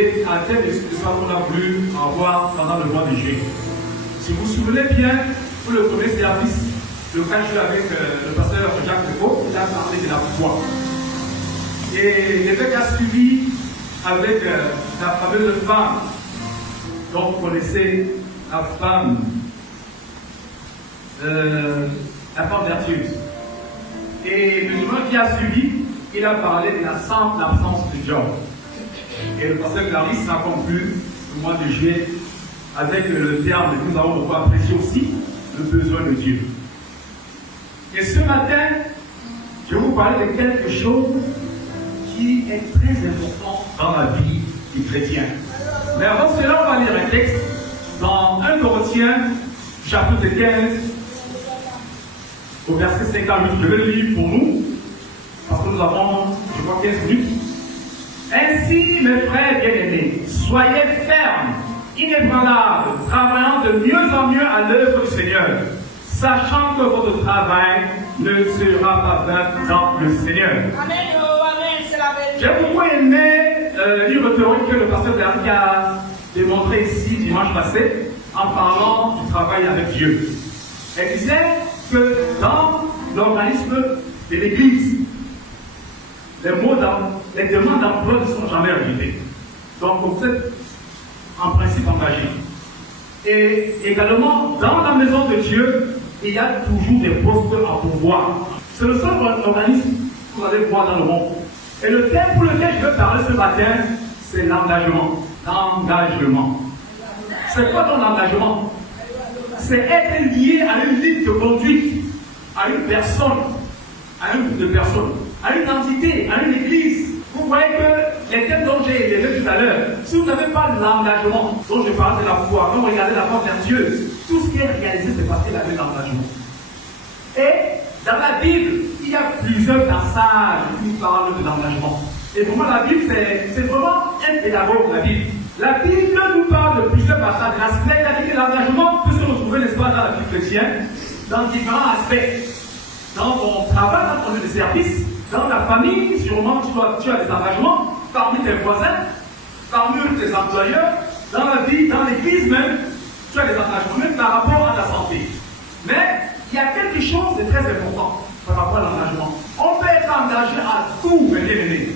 c'est un thème de ce qu'on a voulu avoir pendant le mois de juillet. Si vous vous souvenez bien, pour le premier service, le cas avec le pasteur Jacques Legault, il a parlé de la foi. Et l'évêque a suivi avec la fameuse femme. Donc vous connaissez la femme vertueuse. Et le mois qui a suivi, il a parlé de la simple absence de Job. Et le pasteur Clarisse a conclu le mois de juillet avec le terme que nous avons beaucoup apprécié aussi, le besoin de Dieu. Et ce matin, je vais vous parler de quelque chose qui est très important dans la vie du chrétien. Mais avant cela, on va lire un texte dans 1 Corinthiens, chapitre 15, au verset 58. Je vais le lire pour nous, parce que nous avons, je crois, 15 minutes. Ainsi, mes frères bien-aimés, soyez fermes, inébranlables, travaillant de mieux en mieux à l'œuvre du Seigneur, sachant que votre travail ne sera pas vain dans le Seigneur. Amen, amen, c'est la vérité. J'ai beaucoup aimé une rhétorique que le pasteur Derrick a démontré ici dimanche passé en parlant du travail avec Dieu. Elle disait que dans l'organisme de l'Église, les demandes d'emploi ne sont jamais rejetées. Donc vous êtes en principe engagé. Et également, dans la maison de Dieu, il y a toujours des postes à pourvoir. C'est le seul organisme que vous allez voir dans le monde. Et le thème pour lequel je veux parler ce matin, c'est l'engagement. L'engagement. C'est quoi ton engagement? C'est être lié à une ligne de conduite, à une personne, à un groupe de personnes, à une entité, à une église. Vous voyez que les thèmes dont j'ai élevé tout à l'heure, si vous n'avez pas l'engagement, dont je parlais de la foi, quand vous regardez la foi vertueuse, tout ce qui est réalisé, c'est parce qu'il avait l'engagement. Et dans la Bible, il y a plusieurs passages qui parlent de l'engagement. Et pour moi, la Bible, c'est vraiment un pédagogue, la Bible. La Bible nous parle de plusieurs passages. L'aspect, c'est-à-dire que l'engagement peut se retrouver, n'est-ce pas, dans la vie chrétienne, dans différents aspects. Dans ton travail, dans ton lieu de service, dans la famille, sûrement tu as des engagements parmi tes voisins, parmi tes employeurs, dans la vie, dans l'église même, tu as des engagements, même par rapport à ta santé. Mais il y a quelque chose de très important par rapport à l'engagement. On peut être engagé à tout, mes bien-aimés,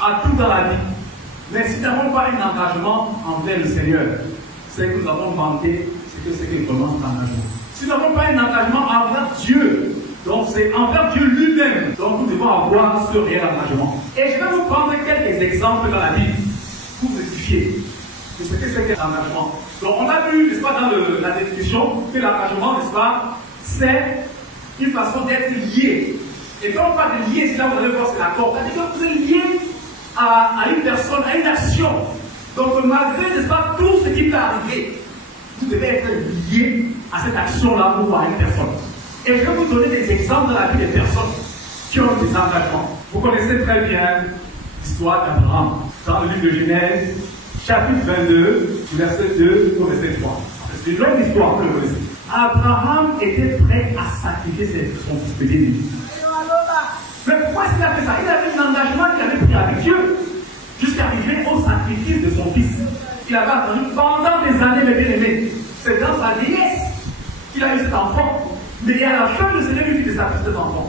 à tout dans la vie. Mais si nous n'avons pas un engagement envers le Seigneur, c'est que nous avons manqué ce que c'est que vraiment l'engagement. Si nous n'avons pas un engagement envers Dieu, donc c'est envers Dieu lui-même. Donc nous devons avoir ce réel engagement. Et je vais vous prendre quelques exemples dans la Bible pour vous édifier de ce que c'est que l'engagement. Donc on a vu, n'est-ce pas, dans la définition, que l'engagement, n'est-ce pas, c'est une façon d'être lié. Et quand on parle de lié, c'est là vous allez voir, c'est l'accord. C'est-à-dire que vous êtes lié à une personne, à une action. Donc malgré, n'est-ce pas, tout ce qui peut arriver, vous devez être lié à cette action-là ou à une personne. Et je vais vous donner des exemples dans la vie des personnes qui ont des engagements. Vous connaissez très bien l'histoire d'Abraham. Dans le livre de Genèse, chapitre 22, verset 2 au verset 3. C'est une longue histoire, vous le connaissez. Abraham était prêt à sacrifier son fils béni. Mais pourquoi est-ce qu'il a fait ça? Il avait un engagement qu'il avait pris avec Dieu jusqu'à arriver au sacrifice de son fils. Il avait attendu pendant des années, mes bien-aimés. C'est dans sa vieillesse qu'il a eu cet enfant. Mais à la fin, le Seigneur lui dit de sacrifier cet enfant.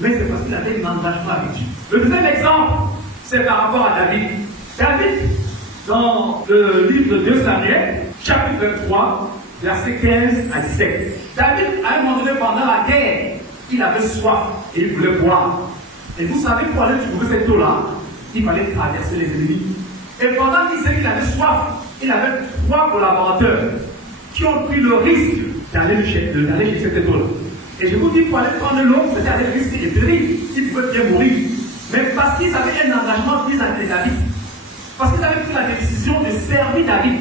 Mais c'est parce qu'il avait un engagement avec Dieu. Le deuxième exemple, c'est par rapport à David. David, dans le livre de 2 Samuel, chapitre 23, versets 15 à 17. David, à un moment donné, pendant la guerre, il avait soif et il voulait boire. Et vous savez, pour aller trouver cette eau-là, il fallait traverser les ennemis. Et pendant qu'il avait soif, il avait 3 collaborateurs qui ont pris le risque d'aller chercher cette eau-là. Et je vous dis, pour aller prendre l'eau, c'était aller risquer de périr. Ils pouvaient bien mourir. Mais parce qu'ils avaient un engagement vis-à-vis de David, parce qu'ils avaient pris la décision de servir David,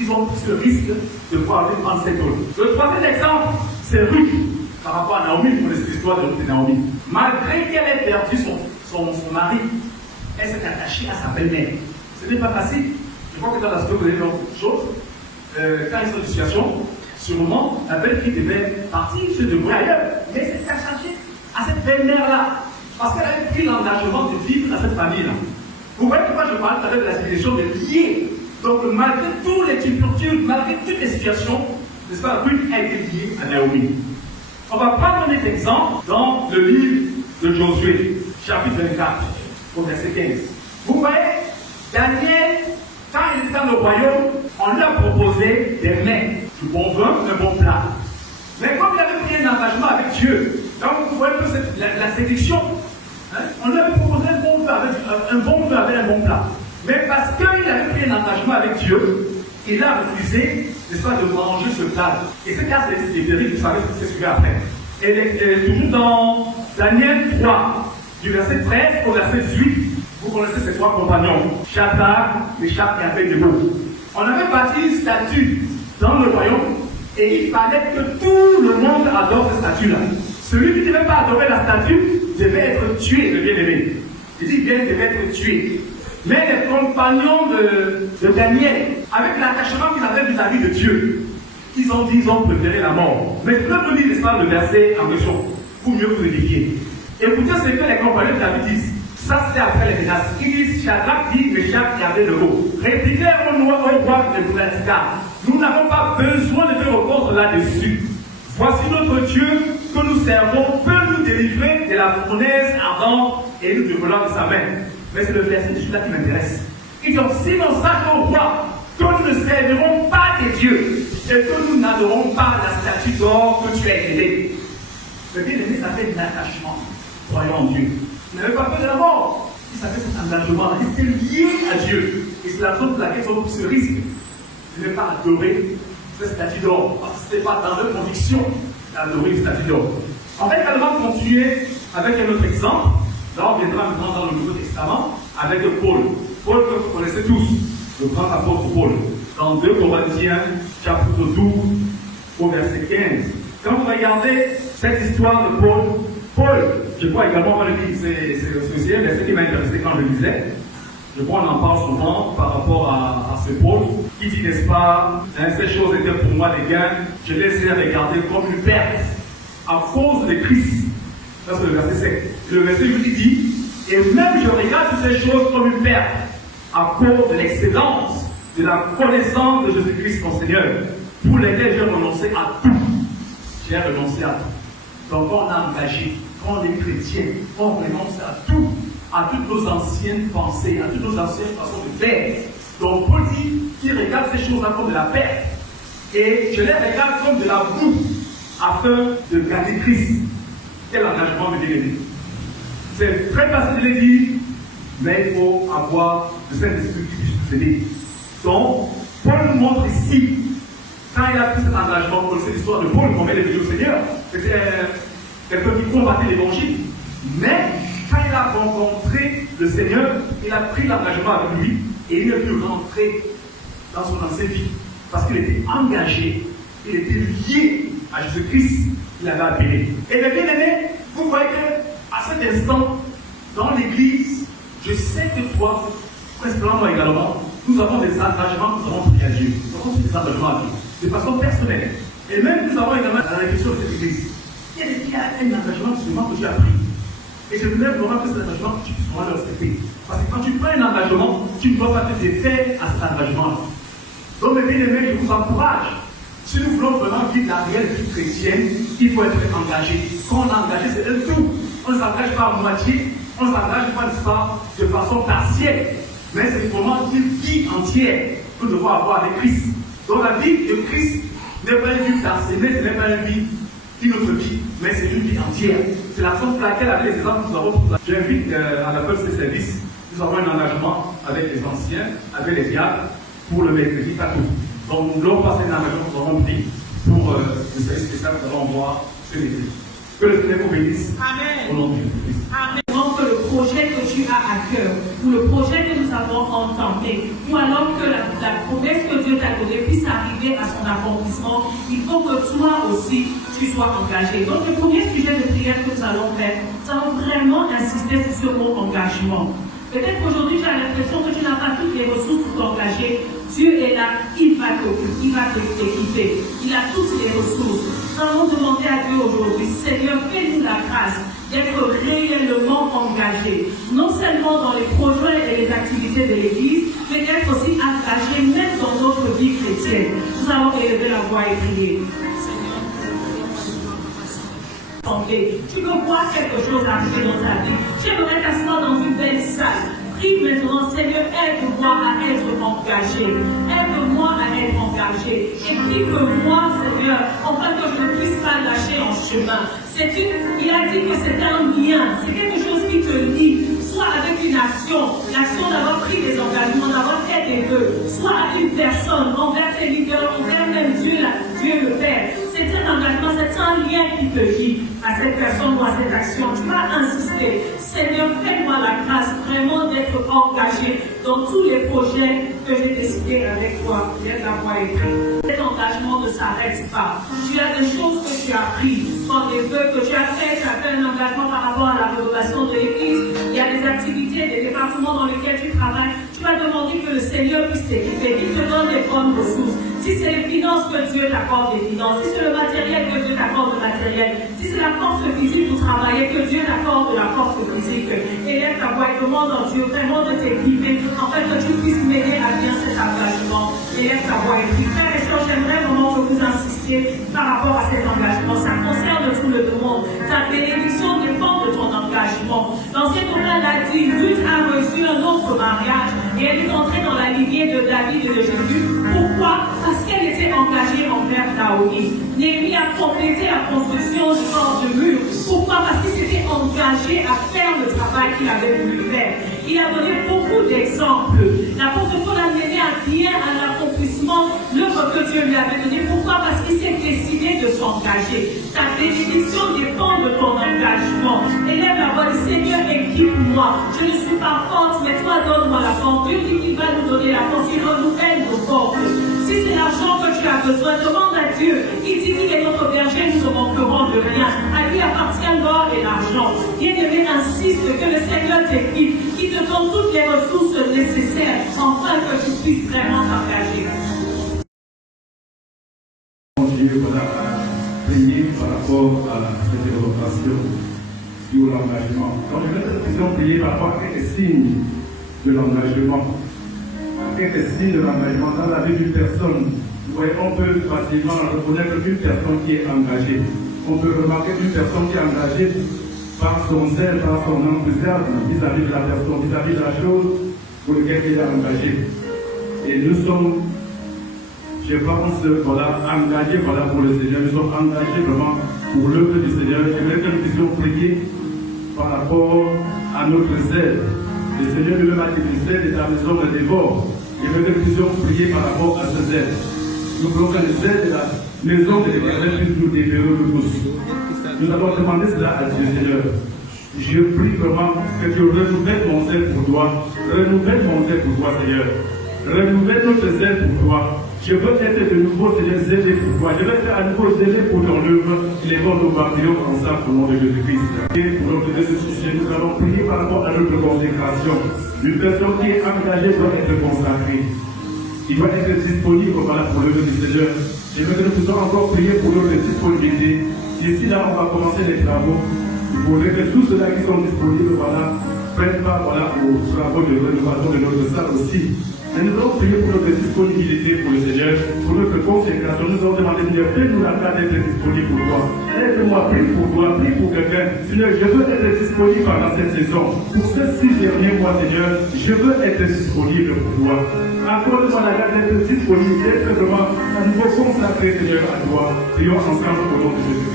ils ont pris ce risque de pouvoir aller prendre cette eau. Le troisième exemple, c'est Ruth. Par rapport à Naomi, vous connaissez l'histoire de Ruth et Naomi. Malgré qu'elle ait perdu son mari, elle s'est attachée à sa belle-mère. Ce n'est pas facile. Je crois que dans la story, vous avez beaucoup de choses. Quand ils sont en situation, sûrement, la belle-fille devait partir, se débrouiller ailleurs. Mais elle s'est attachée à cette belle-mère-là. Parce qu'elle avait pris l'engagement de vivre dans cette famille-là. Vous voyez pourquoi je parle avec la situation de lier. Donc, malgré toutes les turpitudes, malgré toutes les situations, n'est-ce pas, Ruth a été liée à Naomi. On va prendre un exemple dans le livre de Josué, chapitre 24, au verset 15. Vous voyez, Daniel, quand il était dans le royaume, on lui a proposé des mets, du bon vin, un bon plat. Mais comme il avait pris un engagement avec Dieu, donc vous voyez un peu la séduction, hein, on lui avait proposé un bon vin avec un bon plat. Mais parce qu'il avait pris un engagement avec Dieu, il a refusé, n'est-ce pas, de manger ce plat. Et ce cas, c'est terrible, vous savez ce qui s'est suivi après. Et toujours dans Daniel 3, du verset 13 au verset 18, vous connaissez ces trois compagnons, Shadrach, Meshach et Abednego. On avait bâti une statue dans le royaume et il fallait que tout le monde adore cette statue-là. Celui qui ne devait pas adorer la statue devait être tué, le bien-aimé. Il dit bien, devait être tué. Mais les compagnons de Daniel, avec l'attachement qu'ils avaient vis-à-vis de Dieu, ils ont préféré la mort. Mais je peux vous dire, n'est-ce pas, le verset en question, pour mieux vous édifier. Écoutez ce que les compagnons de David disent. Ça, c'était après les menaces. Ils disent, Shadrach dit, Meshach et Abednego, répliquez au roi de Nebukadnezar. Nous n'avons pas besoin de te reposer là-dessus. Voici notre Dieu que nous servons peut nous délivrer de la fournaise ardente et nous dévoilons de sa main. Mais c'est le verset de celui-là qui m'intéresse. Il dit, sinon sache au roi que nous ne servirons pas des dieux et que nous n'adorons pas la statue d'or que tu as élevée. Le bien-aimé, ça fait un attachement, croyant en Dieu. Il n'avait pas peur de la mort. Il savait cet engagement. Il était lié à Dieu. Et c'est la raison pour laquelle son ce risque de ne pas adorer cette statue d'or. Parce que ce n'était pas dans leur conviction d'adorer une statue d'or. On va également continuer avec un autre exemple. Là, on viendra maintenant dans le Nouveau Testament avec Paul. Paul que vous connaissez tous, le grand apôtre Paul. Dans 2 Corinthiens, chapitre 12, au verset 15. Quand vous regardez cette histoire de Paul, je crois également, c'est un verset qui m'a intéressé quand je le lisais. Je crois qu'on en parle souvent par rapport à ce Paul, qui dit, n'est-ce pas, hein, ces choses étaient pour moi des gains, je les ai regardées comme une perte à cause de Christ. Ça, c'est le verset 7. Le verset 8 dit, et même je regarde toutes ces choses comme une perte à cause de l'excellence de la connaissance de Jésus-Christ, mon Seigneur, pour lesquels j'ai renoncé à tout. J'ai renoncé à tout. Donc, quand on a engagé, quand on est chrétien, on renonce à tout, à toutes nos anciennes pensées, à toutes nos anciennes façons de faire. Donc, Paul dit qu'il regarde ces choses-là comme de la perte, et je les regarde comme de la boue, afin de garder Christ. Quel engagement me délivrer. C'est très facile de le dire, mais il faut avoir le Saint-Esprit qui puisse nous aider. Donc, Paul nous montre ici, quand il a pris cet engagement, pour cette histoire de Paul, combien il est venu au Seigneur, c'était quelqu'un qui combattait l'évangile. Mais, quand il a rencontré le Seigneur, il a pris l'engagement avec lui, et il a pu rentrer dans son ancienne vie. Parce qu'il était engagé, il était lié à Jésus-Christ, il avait appelé. Et le bien-aimé, vous voyez qu'à cet instant, dans l'église, je sais que toi, principalement moi également, nous avons des engagements que nous avons pris à Dieu. Nous avons pris des engagements à Dieu, de façon personnelle. Et même nous avons également la réflexion de cette église. Il y a un engagement seulement que tu as pris. Et je voulais vraiment que cet engagement, tu puisses le respecter. Parce que quand tu prends un engagement, tu ne dois pas te défaire à cet engagement. Donc, mes bien-aimés, je vous encourage. Si nous voulons vraiment vivre la réelle vie chrétienne, il faut être engagé. Quand on est engagé, c'est un tout. On ne s'engage pas à moitié, on ne s'engage pas de façon partielle. Mais c'est vraiment une vie entière que nous devons avoir avec Christ. Donc la vie de Christ n'est pas une vie parcellée, ce n'est pas une vie qui notre vie, mais c'est une vie entière. C'est la raison pour laquelle, avec les exemples que nous avons pris, j'invite à la fin de ce service, nous avons un engagement avec les anciens, avec les diacres, pour le mercredi à tout. Donc nous voulons passer un engagement que nous avons pris pour le service spécial que nous allons voir ce mercredi. Que le Seigneur vous bénisse. Amen. Au nom de Jésus-Christ. Amen. Que le projet que tu as à cœur, ou le projet que nous avons entamé, ou alors que la promesse que Dieu t'a donnée puisse arriver à son accomplissement, il faut que toi aussi tu sois engagé. Donc le premier sujet de prière que nous allons faire, nous allons vraiment insister sur ce mot engagement. Peut-être qu'aujourd'hui j'ai l'impression que tu n'as pas toutes les ressources pour t'engager. Dieu est là, il va t'équiper. Il a toutes les ressources. Nous allons demander à Dieu aujourd'hui, Seigneur, fais-nous la grâce d'être réellement engagé, non seulement dans les projets et les activités de l'Église, mais d'être aussi engagé même dans notre vie chrétienne. Nous allons élever la voix et prier. Tu veux voir quelque chose arriver dans ta vie. Tu aimerais t'asseoir dans une belle salle. Prie maintenant, Seigneur, aide-moi à être engagé. Aide-moi à être engagé. Équipe-moi, Seigneur, afin que je ne puisse pas lâcher en chemin. Il a dit que c'est un lien. C'est quelque chose qui te lie. Soit avec une action, l'action d'avoir pris des engagements, d'avoir fait des vœux. Soit à une personne, envers tes leaders, envers même Dieu le Père. C'est un engagement, c'est un lien qui te lie à cette personne ou à cette action. Tu vas insister. Seigneur, fais-moi la grâce vraiment d'être engagé dans tous les projets que j'ai décidé avec toi. Viens d'avoir écrit. Cet engagement ne s'arrête pas. Tu as des choses que tu as prises, comme des vœux que tu as fait un engagement par rapport à la rénovation de l'Église. Il y a des activités, des départements dans lesquels tu travailles. Tu vas demander que le Seigneur puisse t'équiper, qu'il te donne les bonnes ressources. Si c'est les finances, que Dieu t'accorde les finances. Si c'est le matériel, que Dieu t'accorde le matériel. Si c'est la force physique pour travailler, que Dieu t'accorde la force physique. Élève ta voix et demande en Dieu vraiment de t'équiper, en fait que tu puisses m'aider à bien cet engagement. Élève ta voix et prie. Frères et sœurs, j'aimerais vraiment que vous insistiez par rapport à cet engagement. Ça concerne tout le monde. Ta bénédiction dépend de ton engagement. L'ancien copain l'a dit, Ruth a reçu un autre mariage et elle est entrée dans la lignée de David et de Jésus. Pourquoi? Parce qu'elle était engagée envers Naomi. Néhémie a complété la construction du corps de mur. Pourquoi? Parce qu'il s'était engagé à faire le travail qu'il avait voulu faire. Il a donné beaucoup d'exemples. L'apôtre Paul a mené à bien à l'accomplissement l'œuvre que Dieu lui avait donnée. Pourquoi? Parce qu'il s'est décidé de s'engager. Ta bénédiction dépend de ton engagement. Élève la voix du Seigneur, équipe-moi. Je ne suis pas forte, mais toi donne-moi la force. Dieu dit qu'il va nous donner la force. Il renouvelle nos forces. Si c'est l'argent que tu as besoin, demande à Dieu. Il dit qu'il est notre berger, nous ne manquerons de rien. À lui appartient l'or et l'argent. Bien-aimé, insiste que le Seigneur t'équipe, qu'il te donne toutes les ressources nécessaires, afin que tu puisses vraiment t'engager. Dieu, voilà, prier par rapport à cette démonstration sur l'engagement. Quand je vais prier par rapport à quelques signes de l'engagement. Quelques signes de l'engagement dans la vie d'une personne. Vous voyez, on peut facilement reconnaître une personne qui est engagée. On peut remarquer une personne qui est engagée par son zèle, par son enthousiasme vis-à-vis de la personne, vis-à-vis de la chose pour laquelle il est engagé. Et nous sommes, je pense, voilà, engagés voilà, pour le Seigneur. Nous sommes engagés vraiment pour l'œuvre du Seigneur. J'aimerais que nous puissions prier par rapport à notre zèle. Le Seigneur lui-même a dit que le zèle est la maison de dévore. J'aimerais que nous puissions prier par rapport à ce zèle. Nous voulons que le zèle de la maison de l'Éternel puisse nous déverrouiller tous. Nous avons demandé cela à Dieu, Seigneur. Je prie vraiment que tu renouvelles mon zèle pour toi. Renouvelle mon zèle pour toi, Seigneur. Renouvelle notre zèle pour toi. Je veux être de nouveau, Seigneur, zélé pour toi. Je veux être à nouveau zélé pour ton œuvre. Les bons nous partirons ensemble au nom de Jésus-Christ. Et pour notre Dieu, nous allons prier par rapport à notre consécration. Une personne qui est engagée doit être consacrée. Il doit être disponible voilà, pour l'œuvre du Seigneur. Et maintenant, nous allons encore prier pour notre disponibilité. Ici, là, on va commencer les travaux. Il faudrait que tous ceux-là qui sont disponibles, voilà, prennent part voilà, aux travaux de rénovation de notre salle aussi. Et nous allons prier pour notre disponibilité pour le Seigneur, pour notre consécration. Nous allons demander, Seigneur, fais-nous la grâce d'être disponible pour toi. Aide-moi, prie pour toi, prie pour quelqu'un. Seigneur, je veux être disponible pendant cette saison. Pour ces 6 derniers mois, Seigneur, je veux être disponible pour toi. Accorde-moi la grâce d'être disponible, d'être vraiment à nouveau consacré, Seigneur, à toi. Prions ensemble au nom de Jésus.